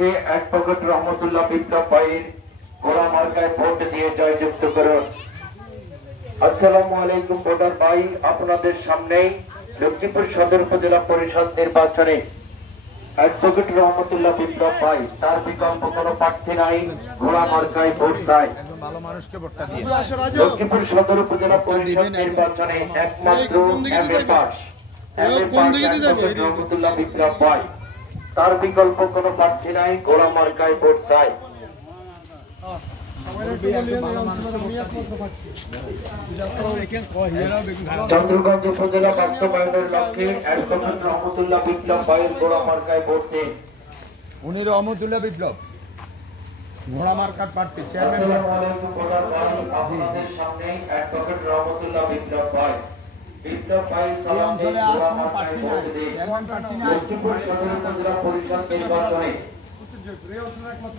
লক্ষ্যে অ্যাডভোকেট রহমতুল্লাহ বিপ্লব ভাইয়ের গোলা মার্কায় ভোট দিয়ে জয়যুক্ত করুন। আসসালামু আলাইকুম ভোটার ভাই, আপনাদের সামনেই লক্ষ্মীপুর সদর উপজেলা পরিষদ নির্বাচনে অ্যাডভোকেট রহমতুল্লাহ বিপ্লব ভাই, তার বিকল্প কোনো প্রার্থী নাই, গোলা মার্কায় ভোট চাই। লক্ষ্মীপুর সদর উপজেলা পরিষদ নির্বাচনে একমাত্র এমএ পাস অ্যাডভোকেট রহমতুল্লাহ বিপ্লব ভাই, তার বিকল্প কোনো প্রার্থী নাই, গোলা মার্কায় ভোট চাই। চন্দ্রগঞ্জ উপজেলা বাস্তবায়নের লক্ষ্যে অ্যাডভোকেট রহমতুল্লাহ বিপ্লব ভাইয়ের গোলা মার্কায় ভোট দিন। উনি রহমতুল্লাহ বিপ্লব ঘোড়া মার্কার প্রার্থী চেয়ারম্যান। আপনাদের সামনে অ্যাডভোকেট রহমতুল্লাহ বিপ্লব ভাই, বিপ্লব ভাই অঞ্চলে আর কোনো প্রার্থী নাই, চেয়ারম্যান প্রার্থী নাই। লক্ষ্মীপুর সদর উপজেলা পরিষদ নির্বাচনে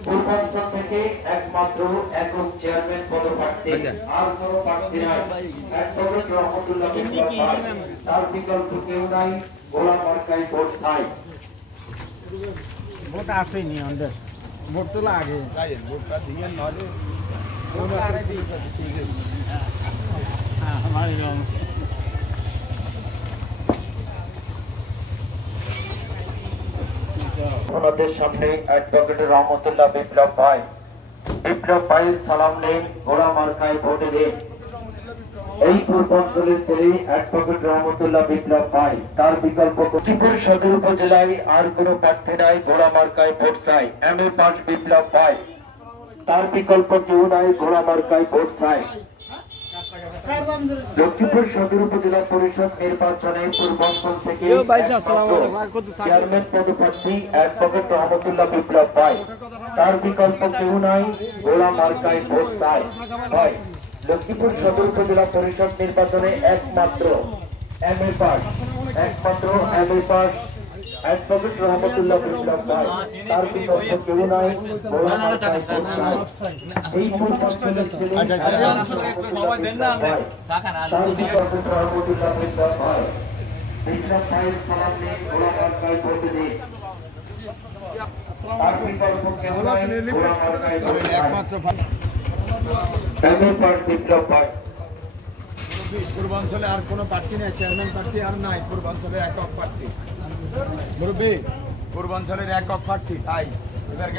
পূর্বাঞ্চল থেকে একমাত্র একক চেয়ারম্যান পদপ্রার্থী, আর কোনো প্রার্থী নাই। অ্যাডভোকেট রহমতুল্লাহ বিপ্লব ভাই, তার বিকল্প কেউ নাই, গোলা মার্কায় ভোট চাই। ভোট আসেনি আমাদের, ভোট তো লাগে ভোটটা দিয়ে নলে আপনাদের সামনে অ্যাডভোকেট রহমতুল্লাহ বিপ্লব ভাই, বিপ্লব ভাইয়ের সালাম নেন, গোলা মার্কায় ভোট দিন। এই পূর্বাঞ্চলের ছেলে অ্যাডভোকেট রহমতুল্লাহ বিপ্লব ভাই, তার বিকল্প লক্ষ্মীপুর সদর উপজেলায় আর কোনো প্রার্থী নাই, গোলা মার্কায় ভোট চাই। এমএ পাস বিপ্লব ভাই, তার বিকল্প কেউ নাই, গোলা মার্কায় ভোট চাই। লক্ষ্মীপুর সদর উপজেলা পরিষদ নির্বাচনে পূর্বাঞ্চল থেকে চেয়ারম্যান পদপ্রার্থী অ্যাডভোকেট রহমতুল্লাহ বিপ্লব ভাই, তার বিকল্প কেউ নাই, গোলা মার্কায় ভোট চাই। হয় লক্ষ্মীপুর সদর উপজেলা পরিষদ নির্বাচনে একমাত্র এমএ পাস অ্যাডভোকেট রহমতুল্লাহ বিপ্লব ভাই, তার বিকল্প কেউ নাই, গোলা মার্কায় ভোট চাই। এই পূর্বাঞ্চলের ছেলে তার বিকল্প রহমতুল্লাহ বিপ্লব ভাই, বিপ্লব ভাইয়ের সালাম নিয়ে গোলা মার্কায় ভোট দিন। তার বিকল্প কেউ নাই, গোলা মার্কায় ভোট চাই। একমাত্র বিপ্লব ভাই, পূর্বাঞ্চলে আর কোনো প্রার্থী নেই, চেয়ারম্যান প্রার্থী আর নাই, পূর্বাঞ্চলে একক প্রার্থী মুরব্বী, পূর্বাঞ্চলের একক প্রার্থী। তাই এবার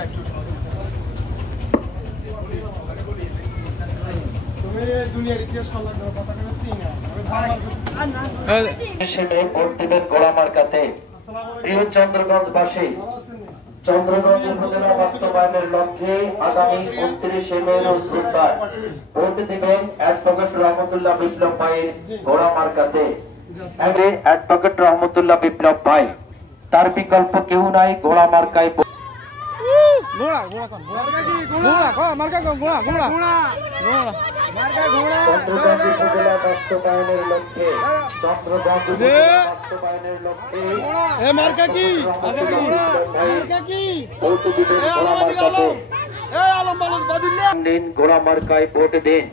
তুমি দুনিয়ার ইতিহাস ভোট দিবেন গোলা মার্কাতে। প্রিয় চন্দ্রগঞ্জবাসী, চন্দ্রগঞ্জ উপজেলা বাস্তবায়নের লক্ষ্যে আগামী 29 মে রোজ বুধবার ভোট দিবেন অ্যাডভোকেট রহমতুল্লাহ বিপ্লব ভাইয়ের গোলা মার্কাতে। অ্যাডভোকেট রহমতুল্লাহ বিপ্লব ভাই, তার বিকল্প কেউ নাই, গোলা মার্কায় চন্দ্রগঞ্জ উপজেলা বাস্তবায়নের লক্ষ্যে গোলা মার্কায় ভোট দিন।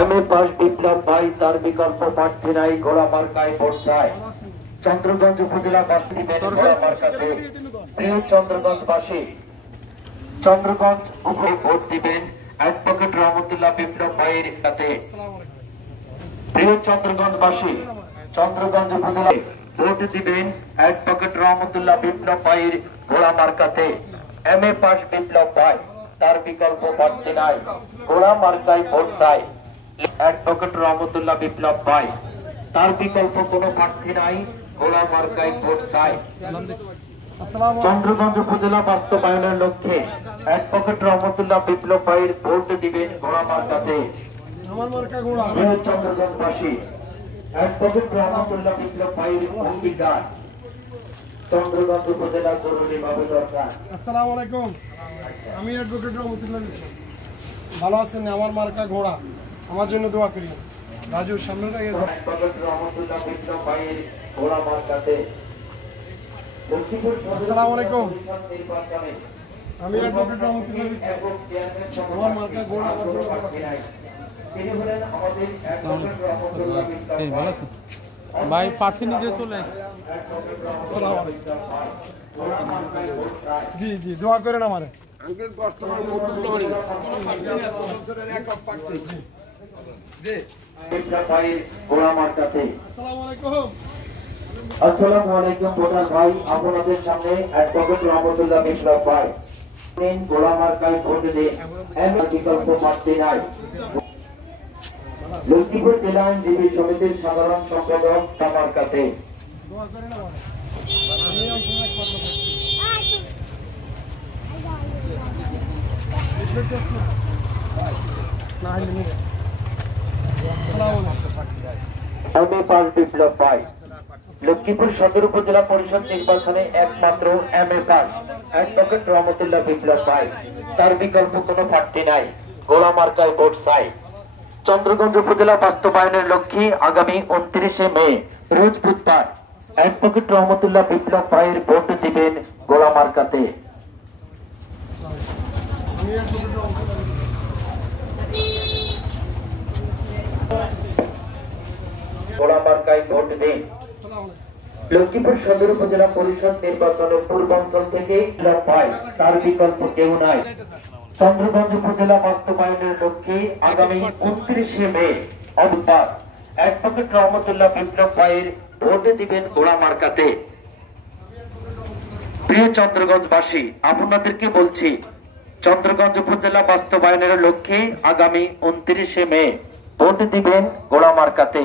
এমএ পাস বিপ্লব ভাই, তার বিকল্প প্রার্থী নাই, গোলা মার্কায় ভোট চাই। চন্দ্রগঞ্জ উপজেলা বাস্তবায়নে প্রিয় চন্দ্রগঞ্জবাসী, চন্দ্রগঞ্জ উপজেলায় ভোট দিবেন অ্যাডভোকেট রহমতুল্লাহ বিপ্লব ভাইয়ের কাছে। প্রিয় চন্দ্রগঞ্জবাসী, চন্দ্রগঞ্জ উপজেলায় ভোট দিবেন অ্যাডভোকেট রহমতুল্লাহ বিপ্লব ভাইয়ের গোলা মার্কাতে। এমএ পাস বিপ্লব ভাই, তার বিকল্প প্রার্থী নাই, গোলা মার্কায় ভোট চাই। অ্যাডভোকেট রহমতুল্লাহ বিপ্লব ভাই, তার বিকল্প কোনো প্রার্থী নাই, গোলা মার্কায় ভোট চাই। চন্দ্রগঞ্জ উপজেলা বাস্তবায়নের লক্ষ্যে অ্যাডভোকেট রহমতুল্লাহ বিপ্লব ভাইয়ের ভোট দিবেন গোলা মার্কাতে। চন্দ্রগঞ্জবাসী, অ্যাডভোকেট রহমতুল্লাহ বিপ্লব ভাইয়ের অঙ্গীকার চন্দ্রগঞ্জ উপজেলা জরুরি ভাবে দরকার। আসসালামু আলাইকুম, আমি অ্যাডভোকেট রহমতুল্লাহ বিপ্লব। ভালো আছেন? আমার মার্কা ঘোড়া, আমার জন্য দোয়া করি। রাজু সামনে অ্যাডভোকেট রহমতুল্লাহ বিপ্লব ভাইয়ের গোলা মার্কাতে। আসসালামু আলাইকুম, আমি অ্যাডভোকেট রহমতুল্লাহ বিপ্লব। আমার মার্কা ঘোড়া, আমার জন্য দোয়া করি। ভাই প্রার্থী নিতে চলে আসছে। আসসালামু আলাইকুম। জি জি দোয়া করেন আমারে। আসসালামু আলাইকুম প্রধান ভাই, আপনাদের সামনে অ্যাডভোকেট রহমতুল্লাহ বিপ্লব ভাই গোলা মার্কায় ভোট দিন, বিকল্প প্রার্থী নাই। লক্ষ্মীপুর জেলা আইনজীবী সমিতির সাধারণ সম্পাদক মার্কাতে। দোয়া করেন আমারে। আমি অঞ্চলের একমাত্র বিপ্লব ভাই লক্ষ্মীপুর সদর উপজেলা পরিষদ নির্বাচনে একমাত্র এমএ পাস অ্যাডভোকেট রহমতুল্লাহ বিপ্লব ভাই, তার বিকল্প কোনো প্রার্থী নাই। গোলা মার্কায় ভোট চাই। চন্দ্রগঞ্জ উপজেলা বাস্তবায়নের লক্ষ্যে আগামী 29শে মে রোজ বুধবার অ্যাডভোকেট রহমতুল্লাহ বিপ্লব ভাইয়ের ভোট দিবেন গোলা মার্কাতে। গোলা মার্কায় ভোট দিন। লক্ষ্মীপুর সদর উপজেলা পরিষদ নির্বাচনের পূর্বাঞ্চল থেকে ভাই, তার বিকল্প কেউ নাই। চন্দ্রগঞ্জ উপজেলা বাস্তবায়নের লক্ষ্যে আগামী 29শে মে বুধবার অ্যাডভোকেট রহমতুল্লাহ বিপ্লব ভাইয়ের ভোট দিবেন গোলা মার্কাতে। প্রিয় চন্দ্রগঞ্জবাসী, আপনাদেরকে বলছি, চন্দ্রগঞ্জ উপজেলা বাস্তবায়নের লক্ষ্যে আগামী 29শে মে ভোট দিবেন গোলা মার্কাতে।